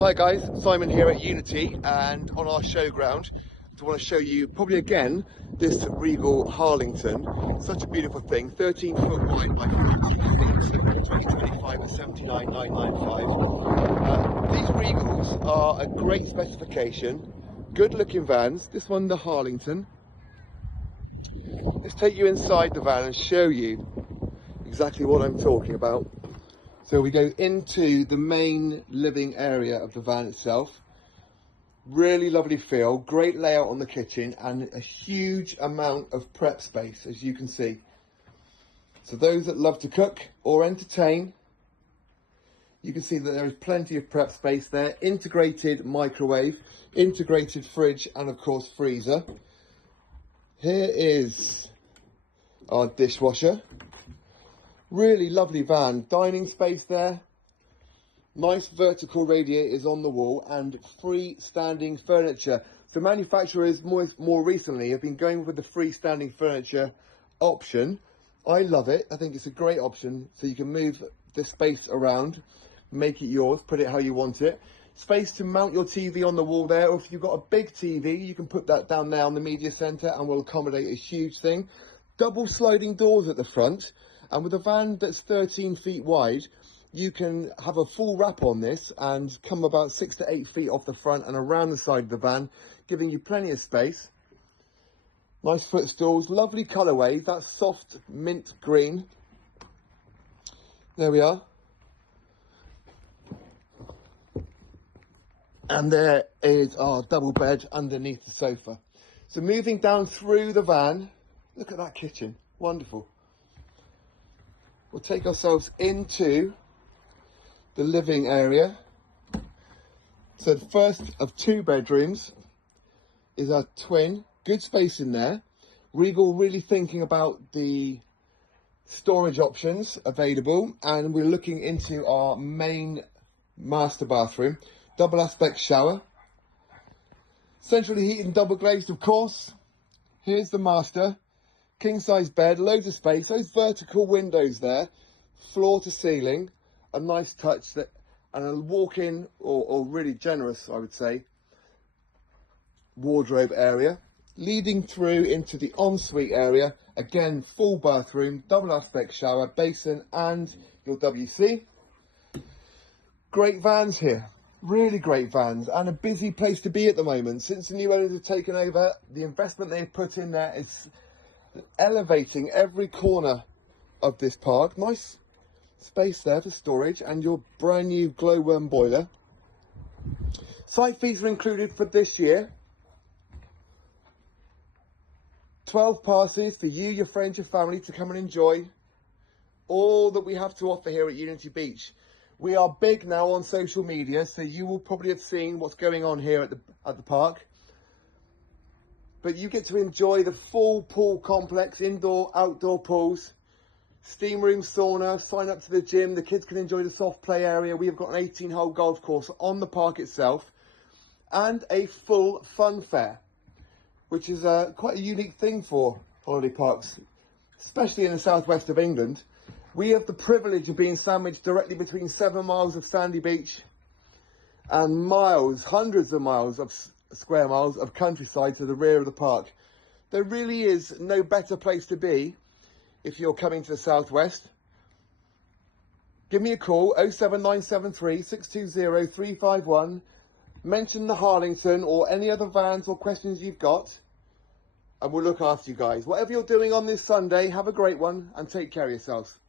Hi guys, Simon here at Unity and on our showground. I want to show you probably again this Regal Harlington. Such a beautiful thing, 13 foot wide by 15 feet, 2025 at 79,995. These Regals are a great specification, good looking vans. This one, the Harlington. Let's take you inside the van and show you exactly what I'm talking about. So we go into the main living area of the van itself. Really lovely feel, great layout on the kitchen and a huge amount of prep space, as you can see. So those that love to cook or entertain, you can see that there is plenty of prep space there. Integrated microwave, integrated fridge and of course freezer. Here is our dishwasher. Really lovely van, dining space there, nice vertical radiators on the wall and freestanding furniture. The manufacturers more recently have been going with the freestanding furniture option. I love it, I think it's a great option, so you can move the space around, make it yours, put it how you want it. Space to mount your TV on the wall there, or if you've got a big TV, you can put that down there on the media centre and will accommodate a huge thing. Double sliding doors at the front. And with a van that's 13 feet wide, you can have a full wrap on this and come about 6 to 8 feet off the front and around the side of the van, giving you plenty of space. Nice footstools, lovely colourway, that's soft mint green. There we are. And there is our double bed underneath the sofa. So moving down through the van, look at that kitchen, wonderful. We'll take ourselves into the living area. So the first of 2 bedrooms is our twin. Good space in there. Regal really thinking about the storage options available. And we're looking into our main master bathroom. Double aspect shower. Centrally heated and double glazed, of course. Here's the master. King size bed, loads of space, those vertical windows there, floor to ceiling, a nice touch that, and a walk-in or really generous, I would say, wardrobe area, leading through into the ensuite area. Again, full bathroom, double aspect shower, basin and your WC. Great vans here, really great vans and a busy place to be at the moment. Since the new owners have taken over, the investment they've put in there is elevating every corner of this park. Nice space there for storage and your brand new glowworm boiler. Site fees are included for this year. 12 passes for you, your friends, your family to come and enjoy all that we have to offer here at Unity Beach. We are big now on social media, so you will probably have seen what's going on here at the park. But you get to enjoy the full pool complex, indoor, outdoor pools, steam room, sauna, sign up to the gym. The kids can enjoy the soft play area. We have got an 18-hole golf course on the park itself and a full fun fair, which is quite a unique thing for holiday parks, especially in the southwest of England. We have the privilege of being sandwiched directly between 7 miles of sandy beach and miles, hundreds of miles of square miles of countryside to the rear of the park. There really is no better place to be if you're coming to the southwest. Give me a call, 07973 620 351. Mention the Harlington or any other vans or questions you've got and we'll look after you guys. Whatever you're doing on this Sunday, have a great one and take care of yourselves.